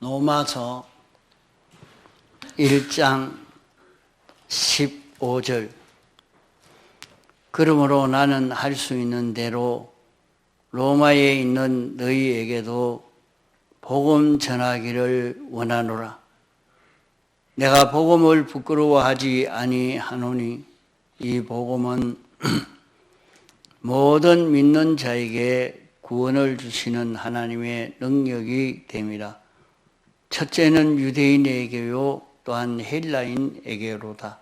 로마서 1장 15절. 그러므로 나는 할 수 있는 대로 로마에 있는 너희에게도 복음 전하기를 원하노라. 내가 복음을 부끄러워하지 아니하노니 이 복음은 모든 믿는 자에게 구원을 주시는 하나님의 능력이 됨이라. 첫째는 유대인에게요 또한 헬라인에게로다.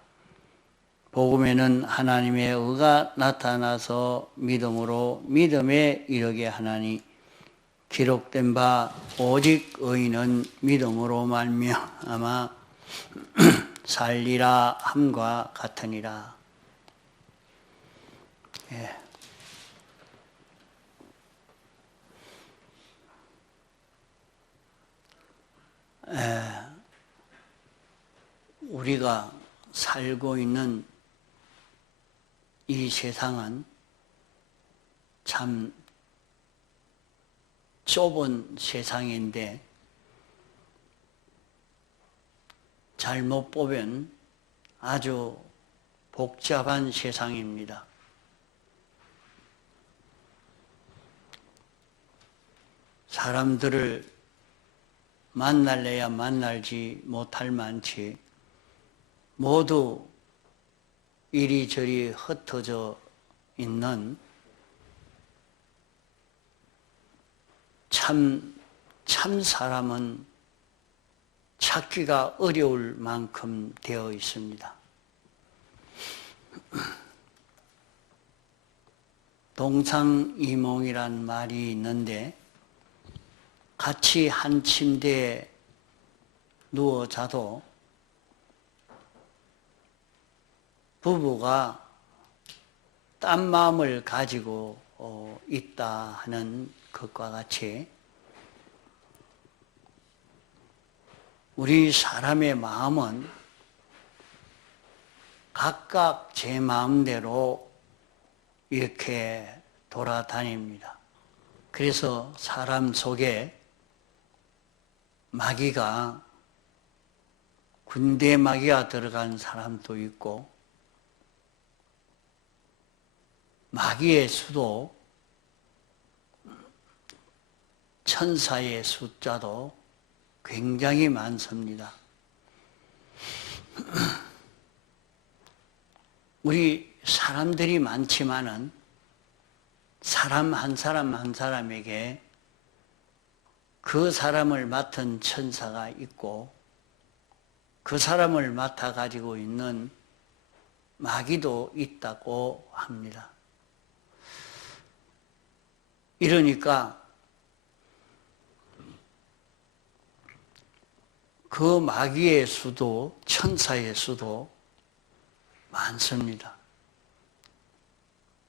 복음에는 하나님의 의가 나타나서 믿음으로 믿음에 이르게 하나니 기록된 바 오직 의인은 믿음으로 말미암아 살리라 함과 같으니라. 예. 우리가 살고 있는 이 세상은 참 좁은 세상인데 잘못 보면 아주 복잡한 세상입니다. 사람들을 만날래야 만날지 못할 만치 모두 이리저리 흩어져 있는 참 사람은 찾기가 어려울 만큼 되어 있습니다. 동상이몽이란 말이 있는데 같이 한 침대에 누워 자도 부부가 딴 마음을 가지고 있다 하는 것과 같이 우리 사람의 마음은 각각 제 마음대로 이렇게 돌아다닙니다. 그래서 사람 속에 마귀가 군대 마귀가 들어간 사람도 있고 마귀의 수도 천사의 숫자도 굉장히 많습니다. 우리 사람들이 많지만은 사람 한 사람에게 그 사람을 맡은 천사가 있고 그 사람을 맡아 가지고 있는 마귀도 있다고 합니다. 이러니까 그 마귀의 수도 천사의 수도 많습니다.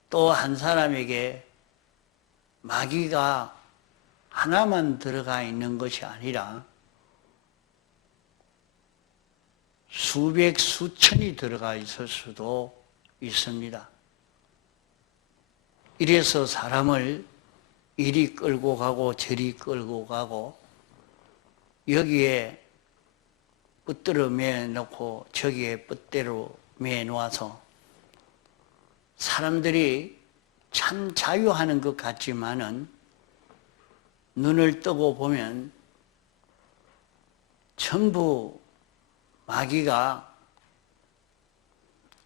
또 한 사람에게 마귀가 하나만 들어가 있는 것이 아니라 수백 수천이 들어가 있을 수도 있습니다. 이래서 사람을 이리 끌고 가고 저리 끌고 가고 여기에 쁘뜨러 매놓고 저기에 쁘대로 매놓아서 사람들이 참 자유하는 것 같지만은 눈을 뜨고 보면 전부 마귀가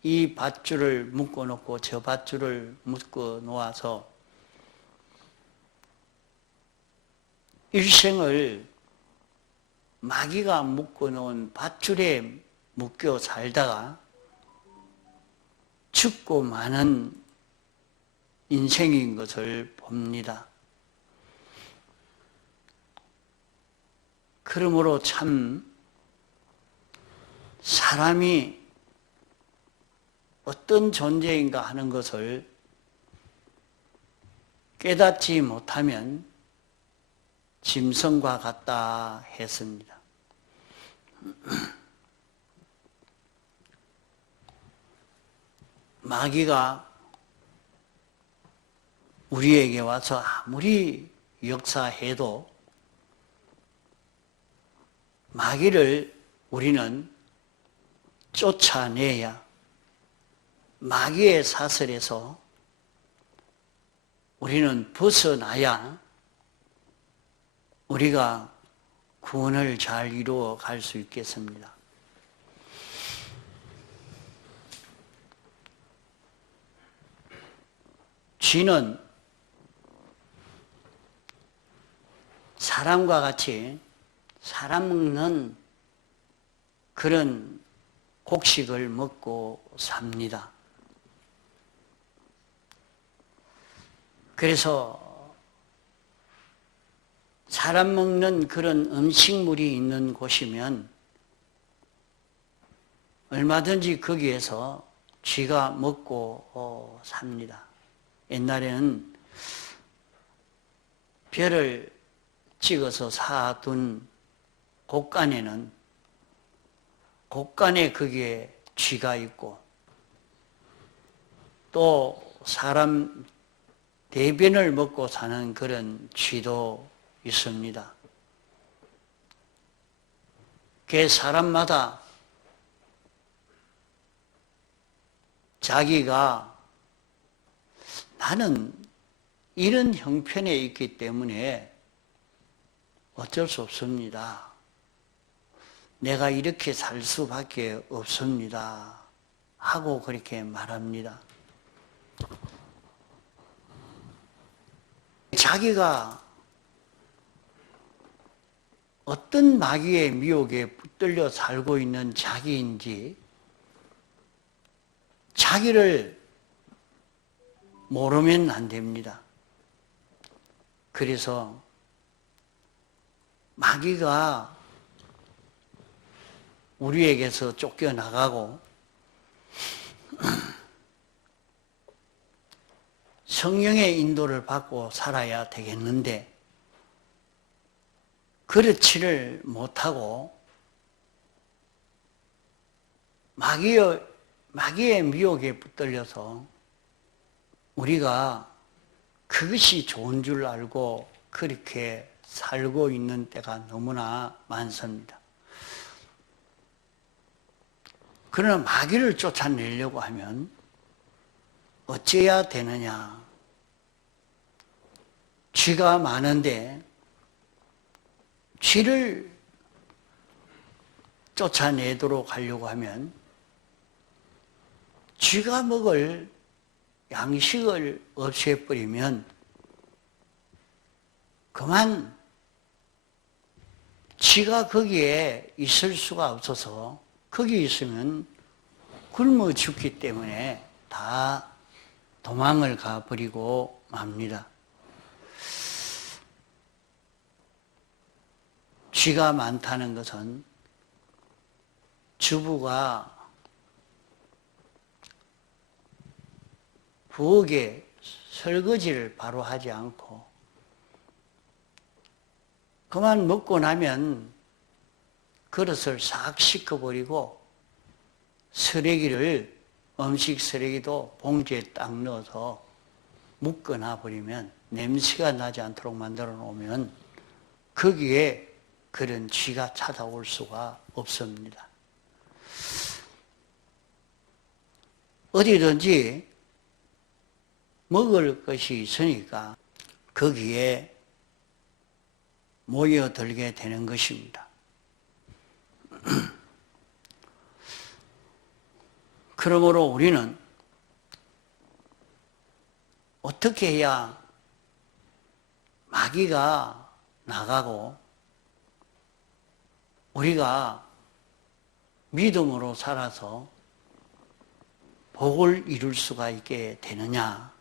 이 밧줄을 묶어 놓고 저 밧줄을 묶어 놓아서 일생을 마귀가 묶어 놓은 밧줄에 묶여 살다가 죽고 마는 인생인 것을 봅니다. 그러므로 참 사람이 어떤 존재인가 하는 것을 깨닫지 못하면 짐승과 같다 했습니다. 마귀가 우리에게 와서 아무리 역사해도 마귀를 우리는 쫓아내야, 마귀의 사슬에서 우리는 벗어나야 우리가 구원을 잘 이루어 갈 수 있겠습니다. 쥐는 사람과 같이 사람 먹는 그런 곡식을 먹고 삽니다. 그래서 사람 먹는 그런 음식물이 있는 곳이면 얼마든지 거기에서 쥐가 먹고 삽니다. 옛날에는 별을 찍어서 사둔 곳간에 거기에 쥐가 있고, 또 사람 대변을 먹고 사는 그런 쥐도 있습니다. 그 사람마다 자기가 나는 이런 형편에 있기 때문에 어쩔 수 없습니다. 내가 이렇게 살 수밖에 없습니다. 하고 그렇게 말합니다. 자기가 어떤 마귀의 미혹에 붙들려 살고 있는 자기인지 자기를 모르면 안 됩니다. 그래서 마귀가 우리에게서 쫓겨나가고 성령의 인도를 받고 살아야 되겠는데 그렇지를 못하고 마귀의 미혹에 붙들려서 우리가 그것이 좋은 줄 알고 그렇게 살고 있는 때가 너무나 많습니다. 그러나 마귀를 쫓아내려고 하면 어찌해야 되느냐? 쥐가 많은데 쥐를 쫓아내도록 하려고 하면 쥐가 먹을 양식을 없애버리면 그만 쥐가 거기에 있을 수가 없어서 거기 있으면 굶어 죽기 때문에 다 도망을 가버리고 맙니다. 쥐가 많다는 것은 주부가 부엌에 설거지를 바로 하지 않고 그만 먹고 나면 그릇을 싹 씻어버리고 쓰레기를, 음식 쓰레기도 봉지에 딱 넣어서 묶어놔 버리면, 냄새가 나지 않도록 만들어 놓으면 거기에 그런 쥐가 찾아올 수가 없습니다. 어디든지 먹을 것이 있으니까 거기에 모여들게 되는 것입니다. 그러므로 우리는 어떻게 해야 마귀가 나가고 우리가 믿음으로 살아서 복을 이룰 수가 있게 되느냐?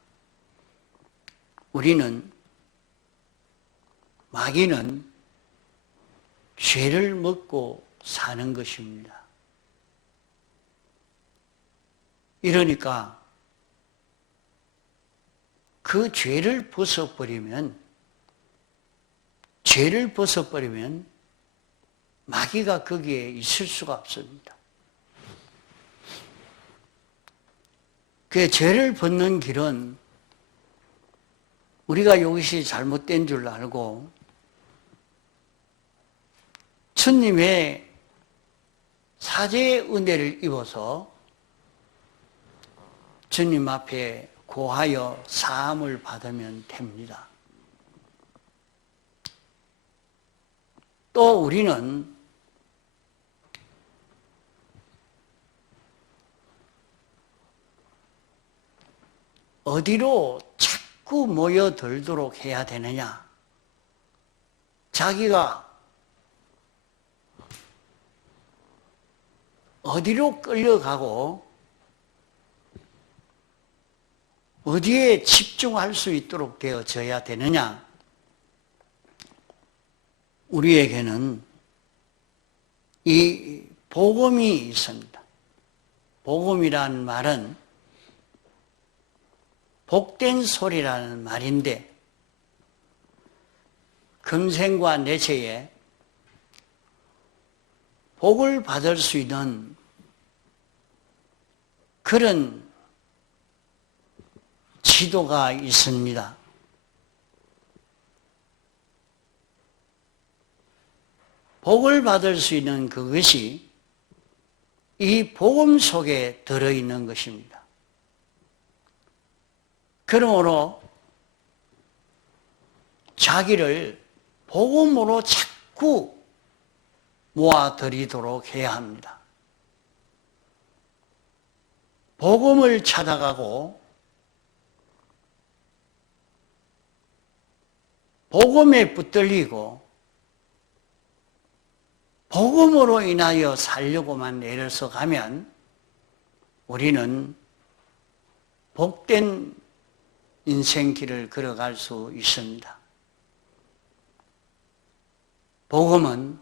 마귀는 죄를 먹고 사는 것입니다. 이러니까 그 죄를 벗어버리면 마귀가 거기에 있을 수가 없습니다. 그 죄를 벗는 길은 우리가 이것이 잘못된 줄 알고 주님의 사죄의 은혜를 입어서 주님 앞에 고하여 사함을 받으면 됩니다. 또 우리는 어디로 자꾸 모여들도록 해야 되느냐? 자기가 어디로 끌려가고 어디에 집중할 수 있도록 되어져야 되느냐? 우리에게는 이 복음이 있습니다. 복음이라는 말은 복된 소리라는 말인데 금생과 내세에 복을 받을 수 있는 그런 지도가 있습니다. 복을 받을 수 있는 그것이 이 복음 속에 들어있는 것입니다. 그러므로 자기를 복음으로 자꾸 모아들이도록 해야 합니다. 복음을 찾아가고 복음에 붙들리고 복음으로 인하여 살려고만 애를 써가면 우리는 복된 인생길을 걸어갈 수 있습니다. 복음은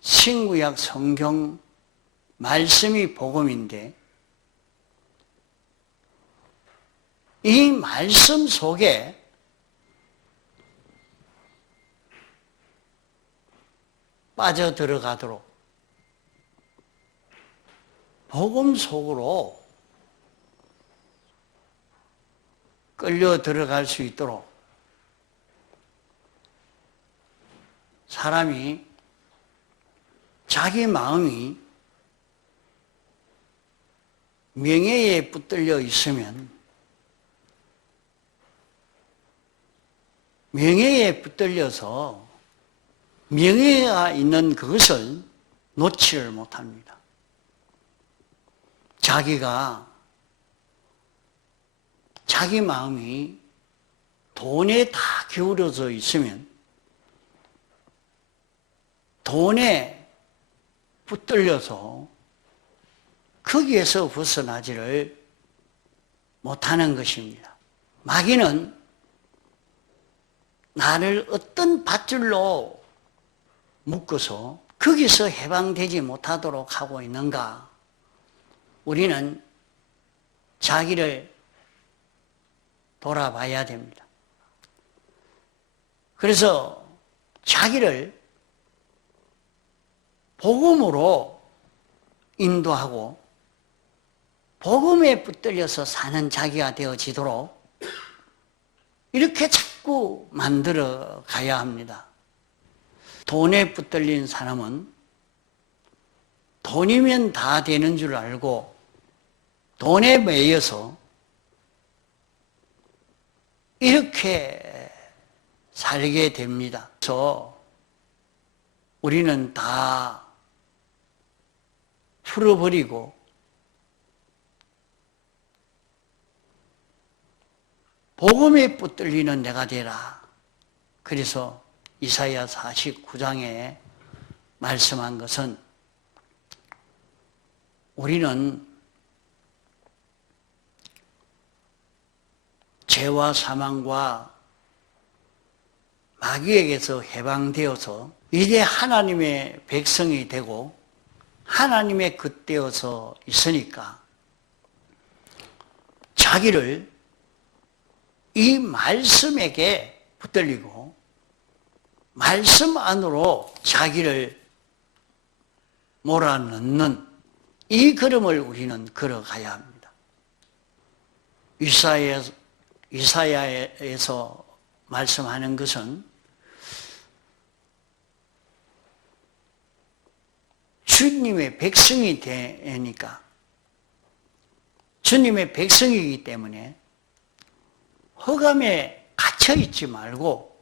신구약 성경 말씀이 복음인데 이 말씀 속에 빠져들어가도록 복음 속으로 끌려 들어갈 수 있도록 사람이 자기 마음이 명예에 붙들려 있으면 명예에 붙들려서 명예가 있는 그것을 놓지를 못합니다. 자기 마음이 돈에 다 기울어져 있으면 돈에 붙들려서 거기에서 벗어나지를 못하는 것입니다. 마귀는 나를 어떤 밧줄로 묶어서 거기서 해방되지 못하도록 하고 있는가? 우리는 자기를 돌아봐야 됩니다. 그래서 자기를 복음으로 인도하고 복음에 붙들려서 사는 자기가 되어지도록 이렇게 자꾸 만들어 가야 합니다. 돈에 붙들린 사람은 돈이면 다 되는 줄 알고 돈에 매여서 이렇게 살게 됩니다. 그래서 우리는 다 풀어버리고 복음에 붙들리는 내가 되라. 그래서 이사야 49장에 말씀한 것은 우리는 죄와 사망과 마귀에게서 해방되어서 이제 하나님의 백성이 되고 하나님의 것 되어서 있으니까 자기를 이 말씀에게 붙들리고 말씀 안으로 자기를 몰아넣는 이 걸음을 우리는 걸어가야 합니다. 이사야에서 말씀하는 것은 주님의 백성이 되니까, 주님의 백성이기 때문에 흑암에 갇혀 있지 말고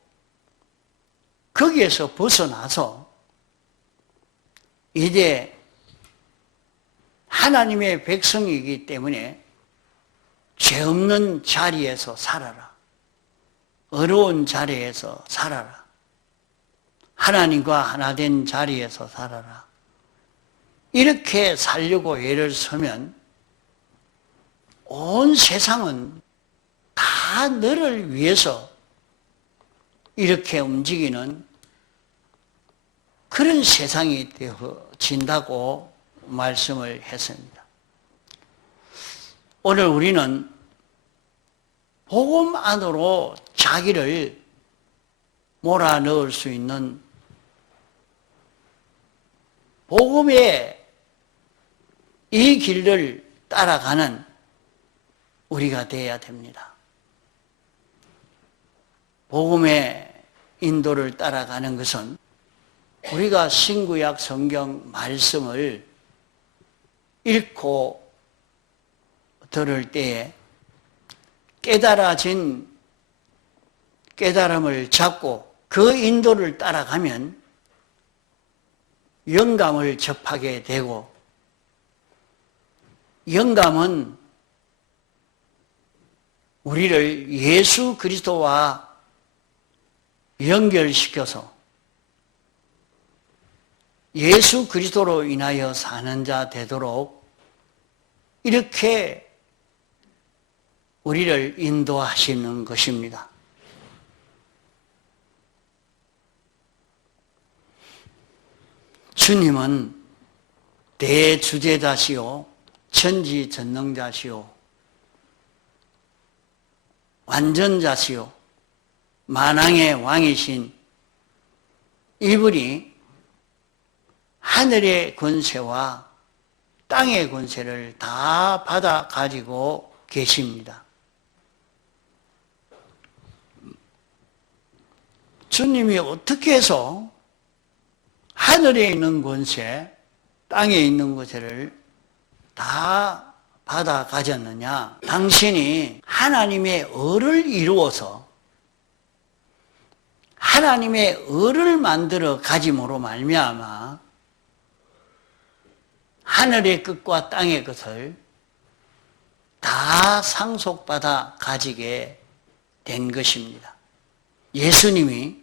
거기에서 벗어나서 이제 하나님의 백성이기 때문에 죄 없는 자리에서 살아라. 어려운 자리에서 살아라. 하나님과 하나 된 자리에서 살아라. 이렇게 살려고 애를 쓰면 온 세상은 다 너를 위해서 이렇게 움직이는 그런 세상이 되어진다고 말씀을 했습니다. 오늘 우리는 복음 안으로 자기를 몰아넣을 수 있는 복음의 이 길을 따라가는 우리가 되어야 됩니다. 복음의 인도를 따라가는 것은 우리가 신구약 성경 말씀을 읽고 들을 때에 깨달아진 깨달음을 잡고 그 인도를 따라가면 영감을 접하게 되고, 영감은 우리를 예수 그리스도와 연결시켜서 예수 그리스도로 인하여 사는 자 되도록 이렇게 우리를 인도하시는 것입니다. 주님은 대주제자시오, 천지전능자시오, 완전자시오, 만왕의 왕이신 이분이 하늘의 권세와 땅의 권세를 다 받아 가지고 계십니다. 주님이 어떻게 해서 하늘에 있는 권세, 땅에 있는 권세를 다 받아 가졌느냐? 당신이 하나님의 의를 이루어서 하나님의 의를 만들어 가짐으로 말미암아 하늘의 것과 땅의 것을 다 상속받아 가지게 된 것입니다. 예수님이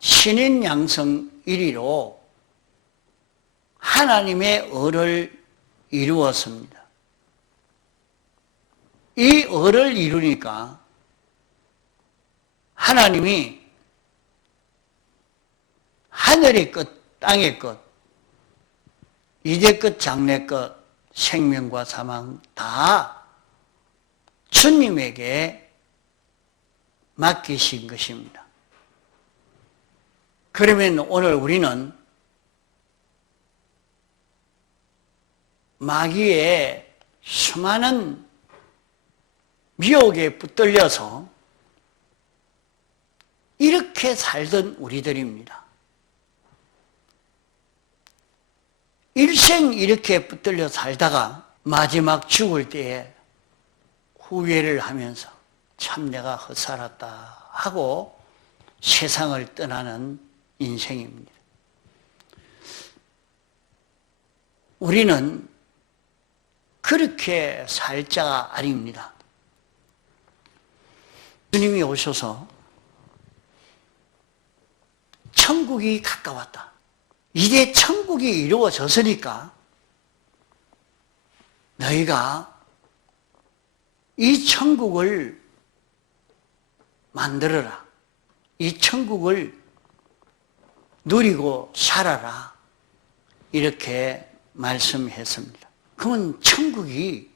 신인 양성 1위로 하나님의 의를 이루었습니다. 이 의를 이루니까 하나님이 하늘의 것, 땅의 것, 이대 것, 장래 것, 생명과 사망 다 주님에게 맡기신 것입니다. 그러면 오늘 우리는 마귀의 수많은 미혹에 붙들려서 이렇게 살던 우리들입니다. 일생 이렇게 붙들려 살다가 마지막 죽을 때에 후회를 하면서 참 내가 헛살았다 하고 세상을 떠나는 인생입니다. 우리는 그렇게 살 자가 아닙니다. 주님이 오셔서 천국이 가까웠다. 이제 천국이 이루어졌으니까 너희가 이 천국을 만들어라. 이 천국을 누리고 살아라. 이렇게 말씀했습니다. 그러면 천국이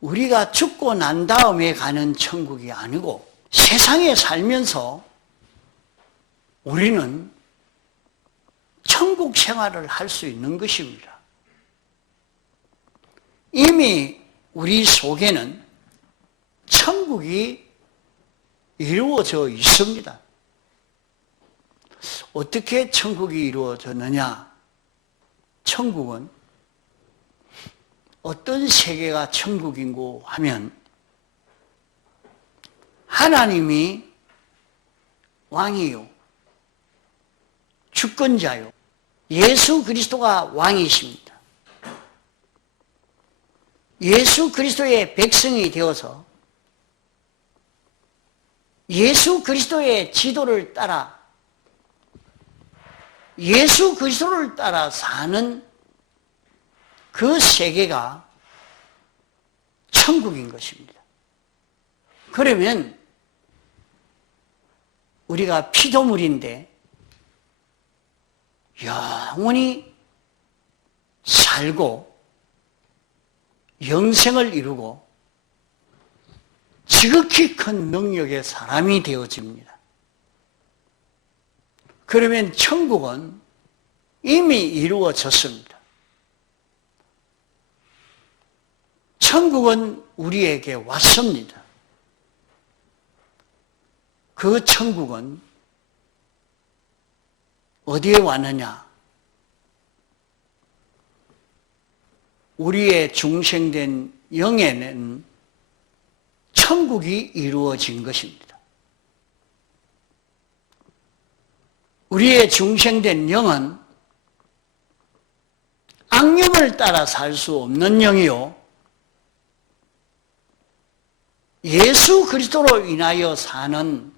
우리가 죽고 난 다음에 가는 천국이 아니고 세상에 살면서 우리는 천국 생활을 할 수 있는 것입니다. 이미 우리 속에는 천국이 이루어져 있습니다. 어떻게 천국이 이루어졌느냐? 천국은 어떤 세계가 천국인고 하면 하나님이 왕이요, 주권자요, 예수 그리스도가 왕이십니다. 예수 그리스도의 백성이 되어서 예수 그리스도의 지도를 따라 예수 그리스도를 따라 사는 그 세계가 천국인 것입니다. 그러면 우리가 피조물인데 영원히 살고 영생을 이루고 지극히 큰 능력의 사람이 되어집니다. 그러면 천국은 이미 이루어졌습니다. 천국은 우리에게 왔습니다. 그 천국은 어디에 왔느냐? 우리의 중생된 영에는 천국이 이루어진 것입니다. 우리의 중생된 영은 악령을 따라 살 수 없는 영이요, 예수 그리스도로 인하여 사는,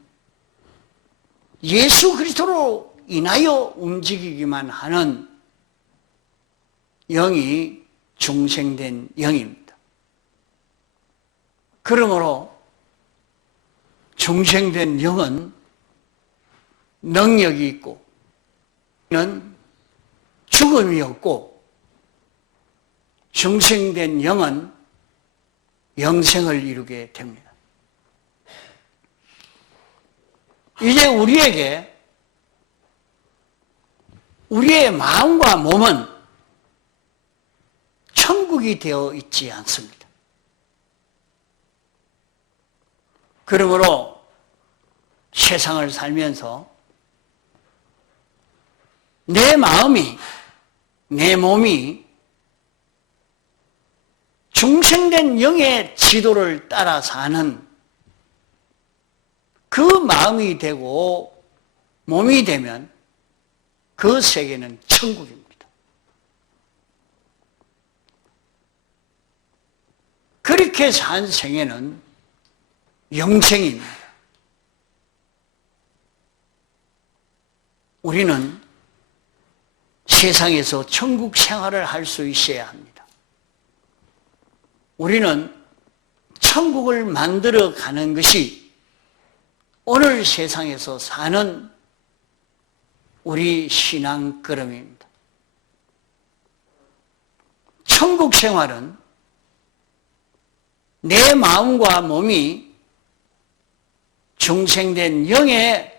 예수 그리스도로 인하여 움직이기만 하는 영이 중생된 영입니다. 그러므로 중생된 영은 능력이 있고 죽음이 없고, 중생된 영은 영생을 이루게 됩니다. 이제 우리에게 우리의 마음과 몸은 천국이 되어 있지 않습니다. 그러므로 세상을 살면서 내 마음이, 내 몸이 중생된 영의 지도를 따라 사는 그 마음이 되고 몸이 되면 그 세계는 천국입니다. 그렇게 산 생애는 영생입니다. 우리는 세상에서 천국 생활을 할 수 있어야 합니다. 우리는 천국을 만들어 가는 것이 오늘 세상에서 사는 우리 신앙 걸음입니다. 천국 생활은 내 마음과 몸이 중생된 영의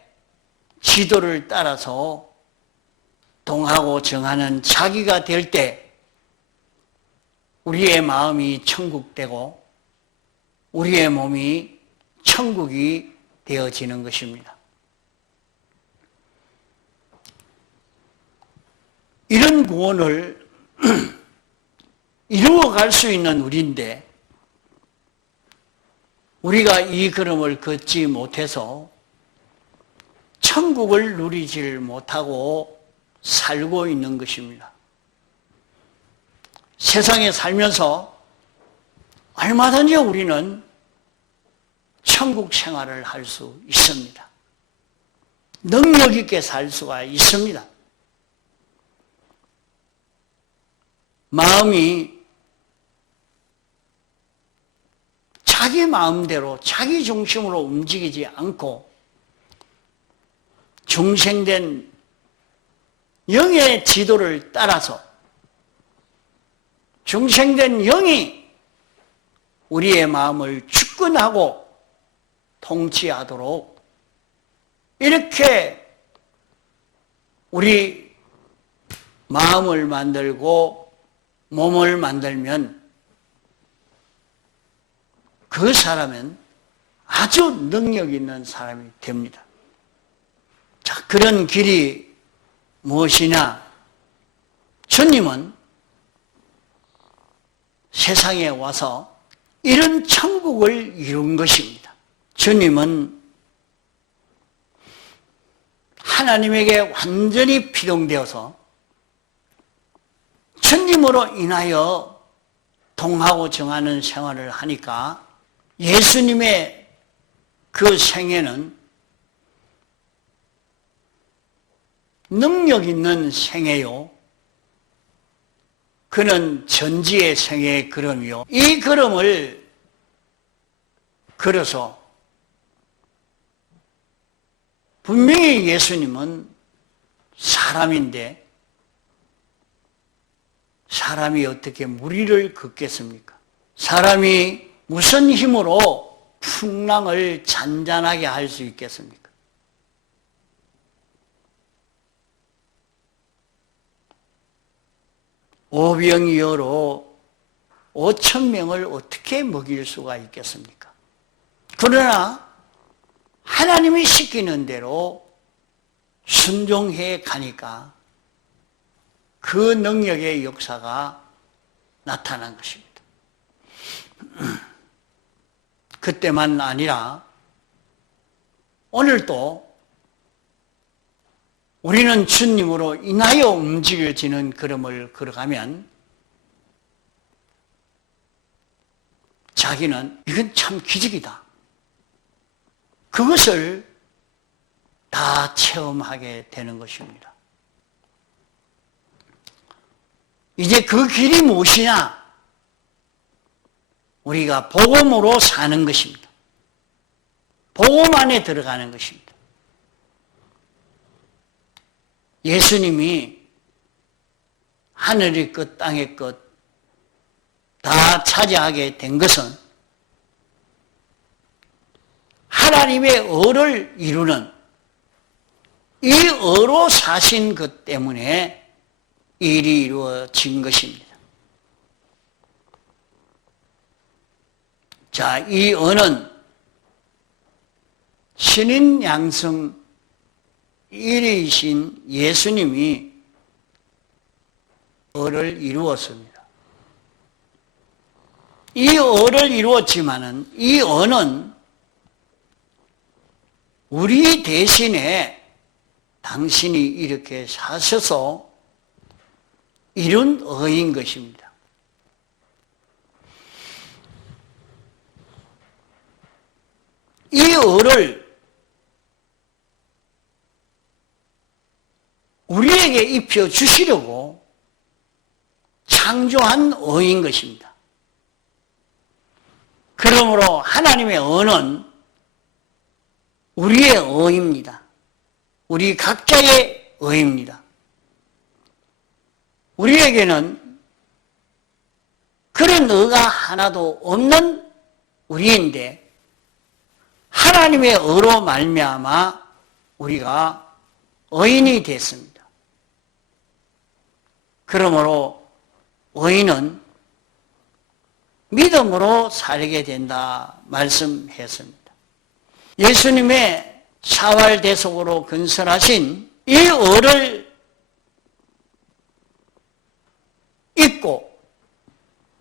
지도를 따라서 동하고 정하는 자기가 될 때 우리의 마음이 천국되고 우리의 몸이 천국이 되어지는 것입니다. 이런 구원을 이루어갈 수 있는 우리인데 우리가 이 걸음을 걷지 못해서 천국을 누리질 못하고 살고 있는 것입니다. 세상에 살면서 얼마든지 우리는 천국 생활을 할 수 있습니다. 능력 있게 살 수가 있습니다. 마음이 자기 마음대로 자기 중심으로 움직이지 않고 중생된 영의 지도를 따라서 중생된 영이 우리의 마음을 주권하고 통치하도록 이렇게 우리 마음을 만들고 몸을 만들면 그 사람은 아주 능력 있는 사람이 됩니다. 자, 그런 길이 무엇이냐? 주님은 세상에 와서 이런 천국을 이룬 것입니다. 주님은 하나님에게 완전히 피동되어서 주님으로 인하여 동하고 정하는 생활을 하니까 예수님의 그 생애는 능력 있는 생애요. 그는 전지의 생애의 걸음이요. 이 걸음을 걸어서 분명히 예수님은 사람인데 사람이 어떻게 무리를 걷겠습니까? 사람이 무슨 힘으로 풍랑을 잔잔하게 할 수 있겠습니까? 오병이어로 5,000명을 어떻게 먹일 수가 있겠습니까? 그러나 하나님이 시키는 대로 순종해 가니까 그 능력의 역사가 나타난 것입니다. 그때만 아니라 오늘도 우리는 주님으로 인하여 움직여지는 걸음을 걸어가면 자기는 이건 참 기적이다. 그것을 다 체험하게 되는 것입니다. 이제 그 길이 무엇이냐? 우리가 복음으로 사는 것입니다. 복음 안에 들어가는 것입니다. 예수님이 하늘의 것, 땅의 것 다 차지하게 된 것은 하나님의 의를 이루는 이 의로 사신 것 때문에 일이 이루어진 것입니다. 자, 이 의는 신인 양성 1위이신 예수님이 의를 이루었습니다. 이 의를 이루었지만은 이 의는 우리 대신에 당신이 이렇게 사셔서 이룬 의인 것입니다. 이 의를 우리에게 입혀 주시려고 창조한 의인 것입니다. 그러므로 하나님의 의는 우리의 의입니다. 우리 각자의 의입니다. 우리에게는 그런 의가 하나도 없는 우리인데 하나님의 의로 말미암아 우리가 의인이 됐습니다. 그러므로 의인은 믿음으로 살게 된다 말씀했습니다. 예수님의 사활대속으로 건설하신 이 의를 잊고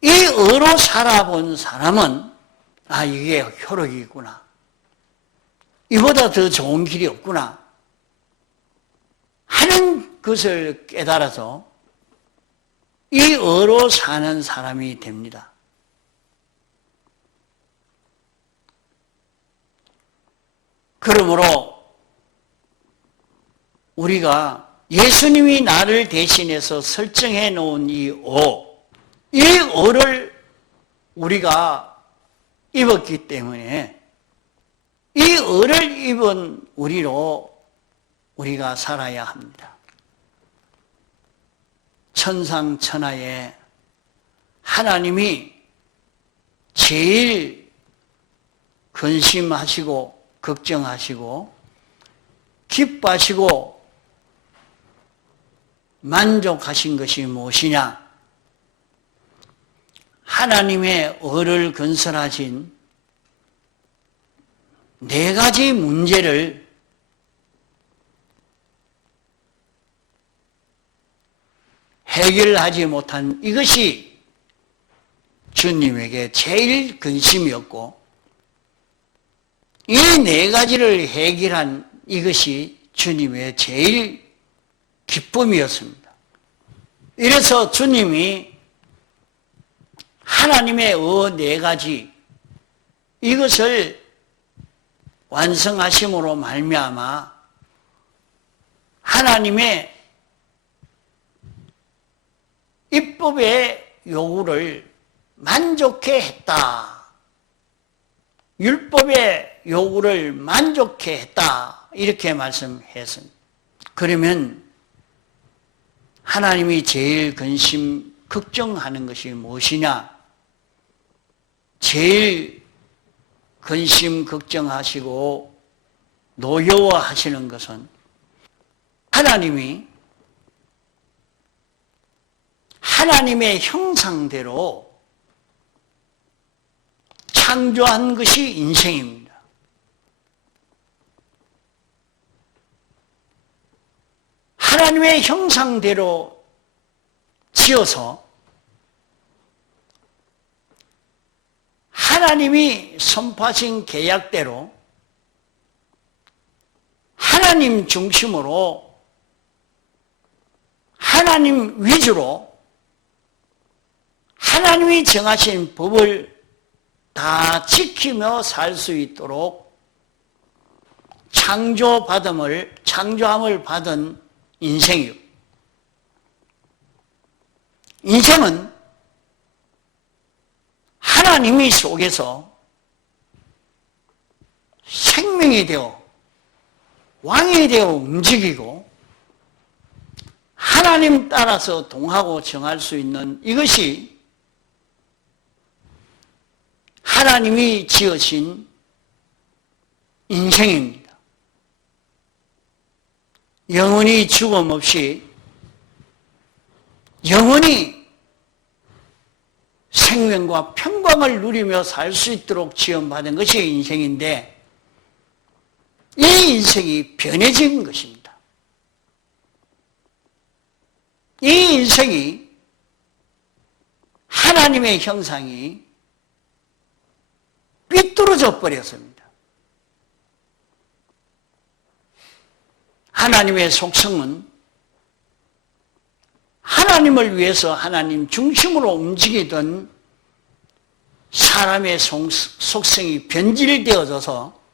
이 의로 살아본 사람은 아, 이게 효력이 있구나. 이보다 더 좋은 길이 없구나 하는 것을 깨달아서 이 의로 사는 사람이 됩니다. 그러므로 우리가 예수님이 나를 대신해서 설정해 놓은 이 의를 우리가 입었기 때문에 이 의를 입은 우리로 우리가 살아야 합니다. 천상천하에 하나님이 제일 근심하시고 걱정하시고 기뻐하시고 만족하신 것이 무엇이냐? 하나님의 의를 건설하신 4가지 문제를 해결하지 못한 이것이 주님에게 제일 근심이었고, 이 네 가지를 해결한 이것이 주님의 제일 기쁨이었습니다. 이래서 주님이 하나님의 네 가지 이것을 완성하심으로 말미암아 하나님의 율법의 요구를 만족해 했다. 율법의 요구를 만족해 했다. 이렇게 말씀했습니다. 그러면 하나님이 제일 근심, 걱정하는 것이 무엇이냐? 제일 근심, 걱정하시고 노여워하시는 것은 하나님이 하나님의 형상대로 창조한 것이 인생입니다. 하나님의 형상대로 지어서 하나님이 선포하신 계약대로 하나님 중심으로 하나님 위주로 하나님이 정하신 법을 다 지키며 살 수 있도록 창조함을 받은 인생이요. 인생은 하나님이 속에서 생명이 되어 왕이 되어 움직이고 하나님 따라서 동하고 정할 수 있는 이것이 하나님이 지으신 인생입니다. 영원히 죽음 없이 영원히 생명과 평강을 누리며 살 수 있도록 지원받은 것이 인생인데 이 인생이 변해진 것입니다. 이 인생이 하나님의 형상이 삐뚤어져 버렸습니다. 하나님의 속성은 하나님을 위해서 하나님 중심으로 움직이던 사람의 속성이 변질되어져서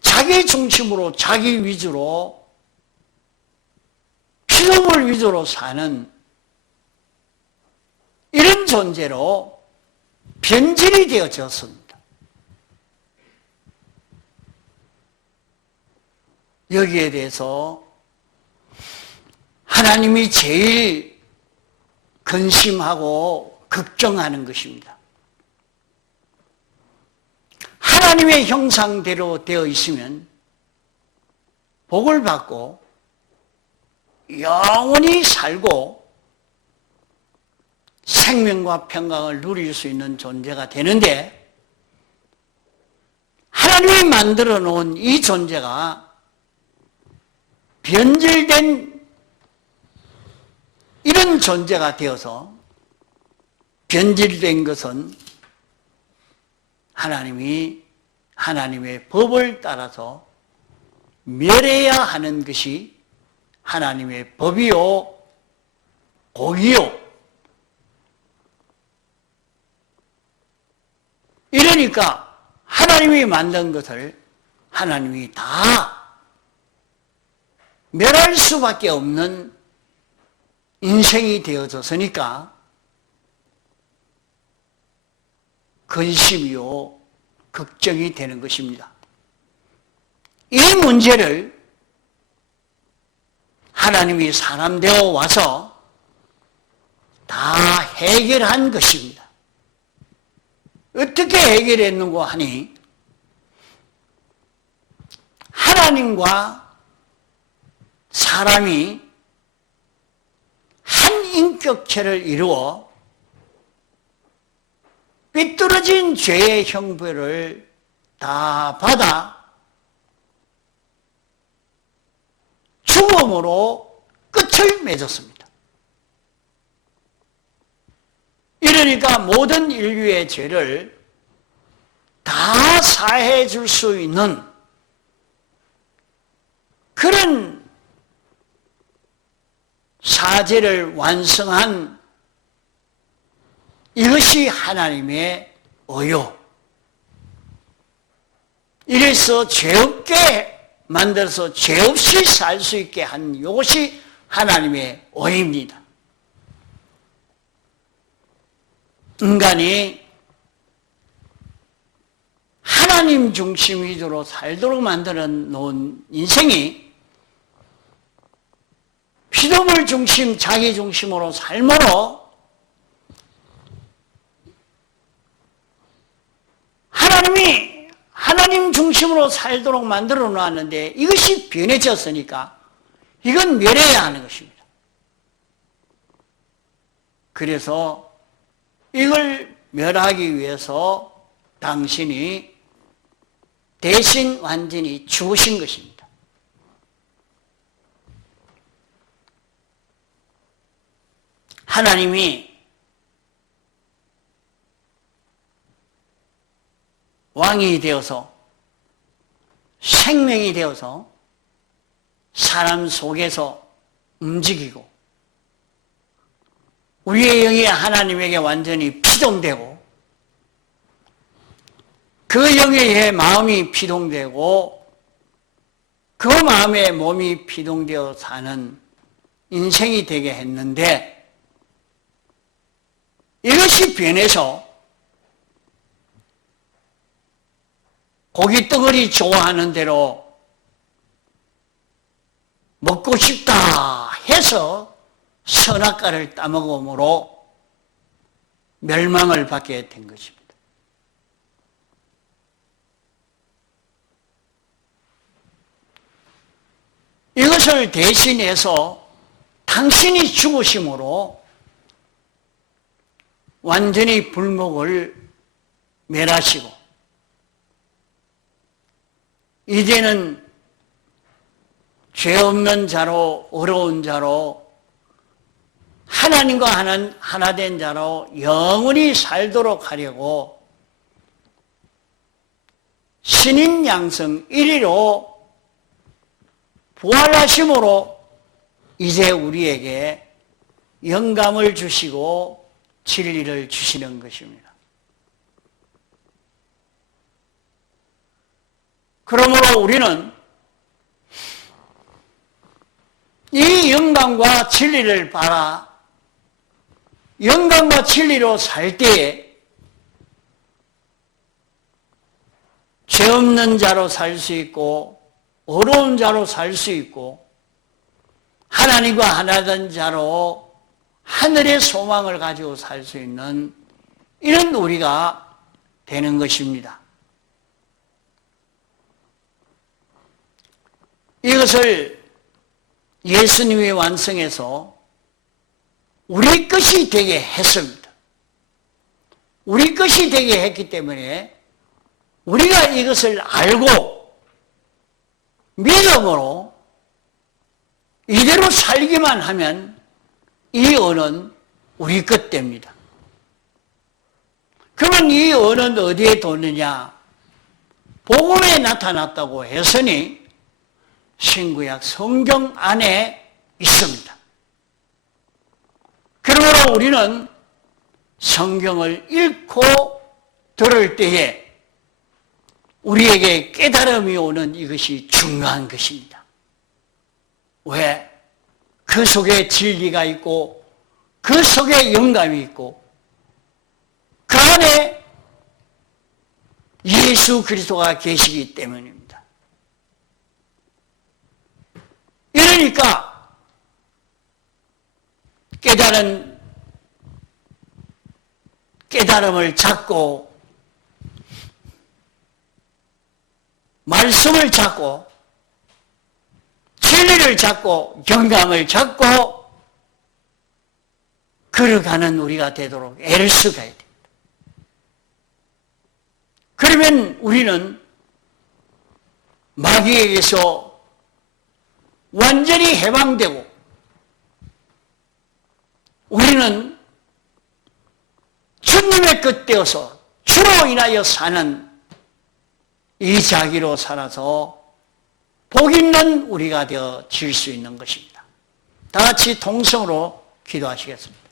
자기 중심으로 자기 위주로 피조물 위주로 사는 이런 존재로 변질이 되어졌습니다. 여기에 대해서 하나님이 제일 근심하고 걱정하는 것입니다. 하나님의 형상대로 되어 있으면 복을 받고 영원히 살고 생명과 평강을 누릴 수 있는 존재가 되는데 하나님이 만들어 놓은 이 존재가 변질된 이런 존재가 되어서 변질된 것은 하나님이 하나님의 법을 따라서 멸해야 하는 것이 하나님의 법이요 공이요. 이러니까 하나님이 만든 것을 하나님이 다 멸할 수밖에 없는 인생이 되어졌으니까 근심이요 걱정이 되는 것입니다. 이 문제를 하나님이 사람 되어 와서 다 해결한 것입니다. 어떻게 해결했는고 하니 하나님과 사람이 한 인격체를 이루어 삐뚤어진 죄의 형벌을 다 받아 죽음으로 끝을 덫을 맺었습니다. 이러니까 모든 인류의 죄를 다 사해 줄 수 있는 그런 사죄를 완성한 이것이 하나님의 의요. 이래서 죄 없게 만들어서 죄 없이 살 수 있게 한 이것이 하나님의 의입니다. 인간이 하나님 중심 위주로 살도록 만들어 놓은 인생이 피조물 중심, 자기 중심으로 삶으로 하나님 중심으로 살도록 만들어 놨는데 이것이 변해졌으니까 이건 멸해야 하는 것입니다. 그래서 이걸 멸하기 위해서 당신이 대신 완전히 죽으신 것입니다. 하나님이 왕이 되어서 생명이 되어서 사람 속에서 움직이고 우리의 영이 하나님에게 완전히 피동되고 그 영에 의해 마음이 피동되고 그 마음에 몸이 피동되어 사는 인생이 되게 했는데 이것이 변해서 고기 덩어리 좋아하는 대로 먹고 싶다 해서 선악과를 따먹음으로 멸망을 받게 된 것입니다. 이것을 대신해서 당신이 죽으심으로 완전히 불목을 멸하시고 이제는 죄 없는 자로 어려운 자로 하나님과 하나 된 자로 영원히 살도록 하려고 신인 양성 1위로 부활하심으로 이제 우리에게 영감을 주시고 진리를 주시는 것입니다. 그러므로 우리는 이 영감과 진리를 바라 영감과 진리로 살 때에 죄 없는 자로 살 수 있고 어려운 자로 살 수 있고 하나님과 하나 된 자로 하늘의 소망을 가지고 살 수 있는 이런 우리가 되는 것입니다. 이것을 예수님이 완성해서 우리 것이 되게 했습니다. 우리 것이 되게 했기 때문에 우리가 이것을 알고 믿음으로 이대로 살기만 하면 이 언은 우리 것 됩니다. 그러면 이 언은 어디에 도느냐? 복음에 나타났다고 했으니 신구약 성경 안에 있습니다. 그러므로 우리는 성경을 읽고 들을 때에 우리에게 깨달음이 오는 이것이 중요한 것입니다. 왜? 그 속에 진리가 있고 그 속에 영감이 있고 그 안에 예수 그리스도가 계시기 때문입니다. 이러니까 깨달음을 찾고 말씀을 찾고 진리를 찾고 영감을 찾고 걸어가는 우리가 되도록 애를 써가야 됩니다. 그러면 우리는 마귀에게서 완전히 해방되고 우리는 주님의 것 되어서 주로 인하여 사는 이 자기로 살아서 복 있는 우리가 되어질 수 있는 것입니다. 다 같이 동성으로 기도하시겠습니다.